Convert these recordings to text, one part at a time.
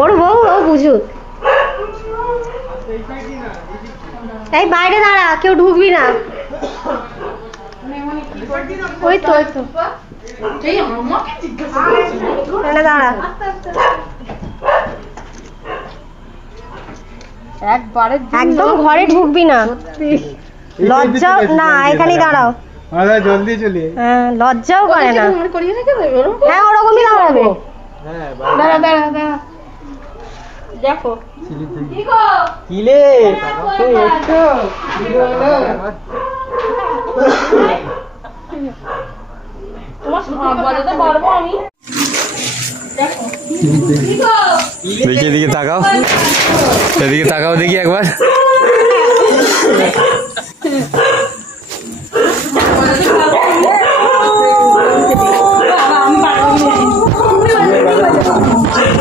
ওর বউ ও বুঝুক। এই বাইরে দাঁড়া, কেউ ঢুকবি না। ওই তো দাঁড়া, একদম ঘরে ঢুকবি না, লজ্জা না, এখানেই দাঁড়াও। জলদি চলি। হ্যাঁ, লজ্জাও করে না। হ্যাঁ, ওরকমই দাঁড়াবে। দাঁড়া দাঁড়া দাঁড়া, দেখো কিলে দেখি এদিকে তাকাও, এদিকে তাকাও দেখি একবার।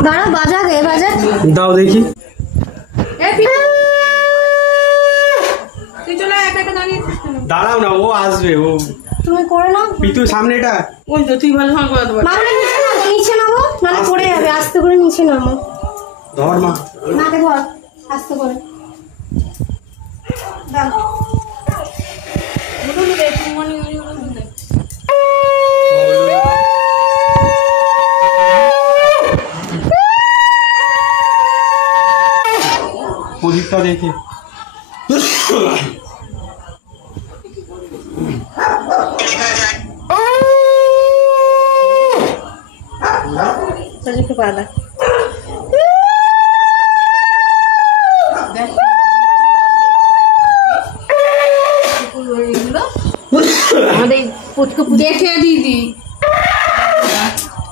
দাঁড়া, বাজা গে, বাজা দাও দেখি। দাঁড়াও না, ও আসবে। ও তুমি করে নাও। পিতু সামনেটা। ওই তো তুই ভালো করে দেবো। মামনি নিচে নামো, নাহলে পড়ে যাবে। আস্তে করে নিচে নামো। ধর মা, মাকে ধর আস্তে করে। দাও প্রদীপটা দেখি। পাদা দেখে দিদি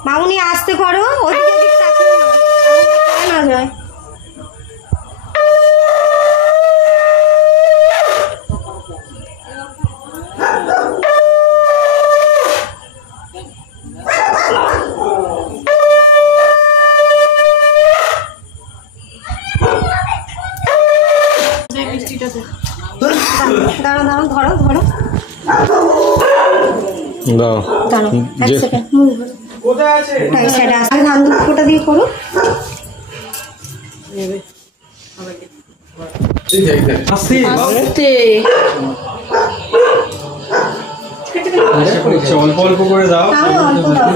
মামুনি আস্তে করো, ওদিকে না যায়। দাঁড়াও দাঁড়াও, ধরো ধরো, দাও দাঁড়াও এক যে সেকেন্ড। কোথায় আছে? এই সাইডে আস্তে ধান দুটোটা দিয়ে করো। আসছি আস্তে অল্প অল্প করে দাও। তাও অল্প দাও।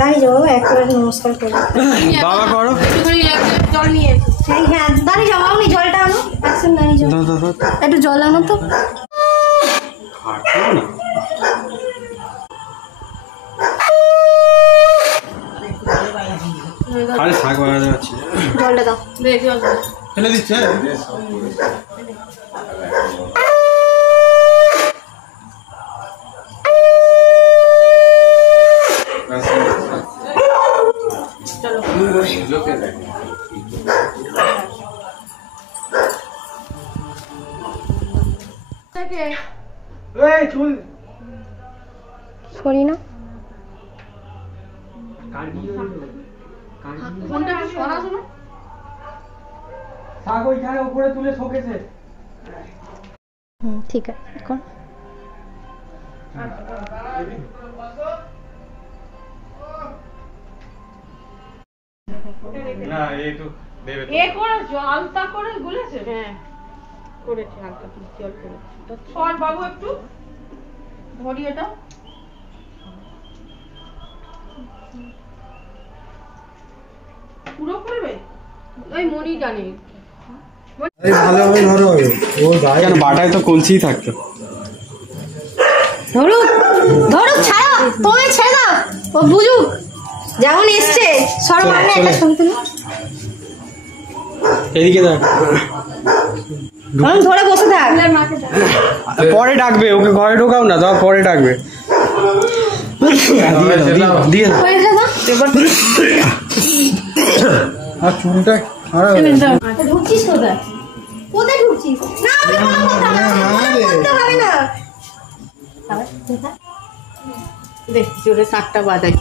দাঁড়িয়ে যাবো, একবার নমস্কার করবো। বাবা করো। জল নিয়ে এসো। হ্যাঁ হ্যাঁ, দাঁড়িয়ে যাও মামনি, জলটা আনো। একদম দাঁড়িয়ে যাও, একটু জল আনো তো। আরে শাক বানাতে যাচ্ছি। জলটা দাও। দে জল দে। ফেলে দিচ্ছে। চুল সরি না, ফোনটা একটু সরাসো না। শাক ওইখানে উপরে তুলে শোকেছে। ঠিক আছে এখন। না একটু দেবে তো। এ করে জলটা করে গুলেছে। হ্যাঁ করেছে, হালকা জল করেছে। তো সর বাবু একটু ধরি এটা। পুরো করবে ওই মনি জানে। ভালোভাবে ধরো, ও গায়ে কেন বাটায় তো কলসিই থাকতো। ধরুক ধরুক, ছাড়ো, তুমি ছেড়ে দাও, ও বুঝুক যেমন এসছে। সরো মানে একটা ছবি তুলো। এদিকে দেখ, ধরে বসে থাক। পরে ডাকবে, ওকে ঘরে ঢোকাও না, দাও পরে ডাকবে। দিয়ে হয়ে যাবে। আর চুলটা ঢুকছিস কোথায়? কোথায় ঢুকছিস? না আমি কোনো কথা না, করতে হবে না। দেখ জোরে 7টা বাজাই।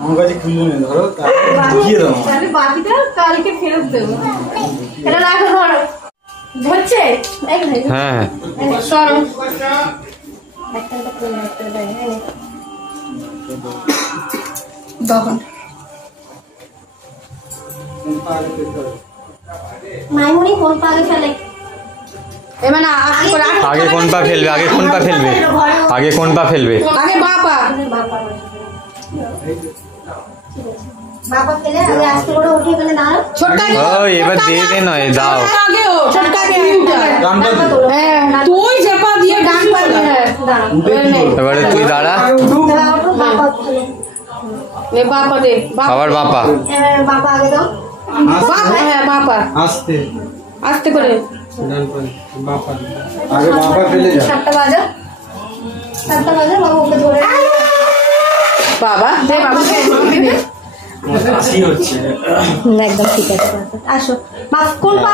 আমার কাছে খুললো না, ধরো দিয়ে দাও। তাহলে বাকিটা কালকে ফেরত দেবো। এটা রাখো, ধরো। ধরছে? হ্যাঁ সরো। তখন মাইমুনি কোন পাগে ফেলে? এবার না আস্তে করে আগে কোন পা ফেলবে? আগে কোন পা ফেলবে? আগে কোন পা ফেলবে? আগে বাপা বাবা ফেলে আগে আস্তে করে উঠে গেলে না ছোটকা ও এবার দিয়ে দে নয় দাও। আগে ও ছোটকা কে গানটা তো হ্যাঁ তুই চেপা দিয়ে গান পাবি। হ্যাঁ এবারে তুই দাঁড়া। নে বাপা দে আবার বাপা। বাবা আগে দাও। বাপা হ্যাঁ বাপা আস্তে আস্তে করে গান করে বাপা আগে বাবা ফেলে যা। 7টা বাজে, 7টা বাজে, বাবা ওকে ধরে বাবা দে বাবা দে হাসি হচ্ছে। একদম ঠিক আছে। আসো বাপ কোন পা?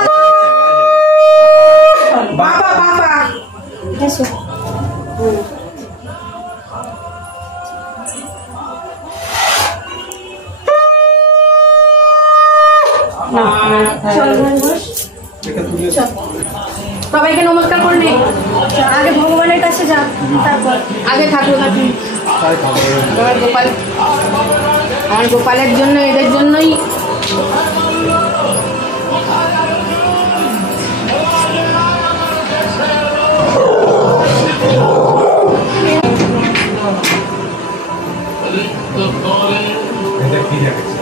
বাবা বাবা এসো। চল ঘরে বস। এটা তুলে চল। সবাইকে নমস্কার করে নে। আগে ভগবানের কাছে যা, তারপর আগে ঠাকুর কাছে তাই খাবো। আমার গোপাল আমার গোপালের জন্য এদের জন্যই এটা কি আছে?